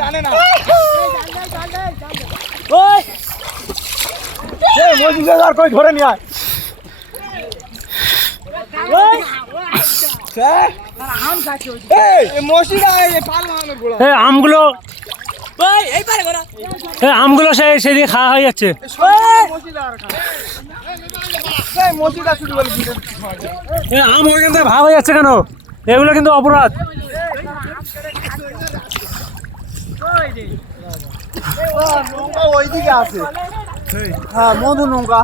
জানে না ওই এই মজিদে আর কই ধরে নিয়ে আয় ওই আম খাচ্ছে এই মজিদা এই পাল মানের গোড়া এই আমগুলো ওই এই পারে গোড়া এই আমগুলো সেদিকে খাওয়া হয়ে যাচ্ছে মজিদা আর খা এই মজিদা শুধু বলে এই আম ওখান থেকে ভাগ হয়ে যাচ্ছে কেন? এগুলো কিন্তু অপরাধ। নৌকা ওইদিকে আছে হ্যাঁ মধু নৌকা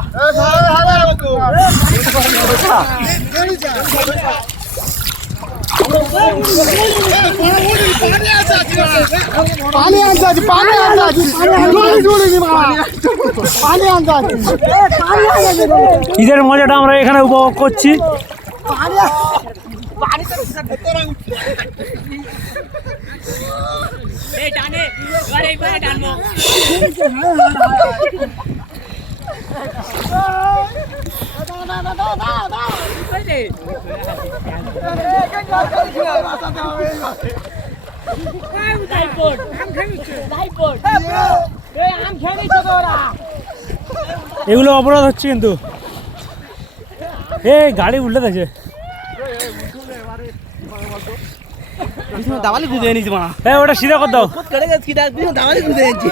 পানি আনতে আছে পানি আনতে আছে পানি আনতে আছে ঈদের মজাটা আমরা এখানে উপভোগ করছি। এগুলো অপরাধ হচ্ছে কিন্তু এই গাড়ি উল্টে দেখছে দাওয়ালি গুঁজে এনেছি মা হ্যাঁ ওটা সিধা কর দাও কেটে গেছে কি দাওয়ালি গুঁজে এনেছি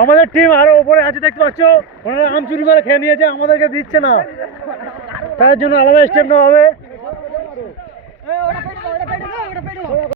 আমাদের টিম আরো উপরে আছে দেখতে পাচ্ছ, ওনারা আম চুরি করে খেয়ে নিয়েছে, আমাদেরকে দিচ্ছে না, তার জন্য আলাদা স্টেপ নেওয়া হবে।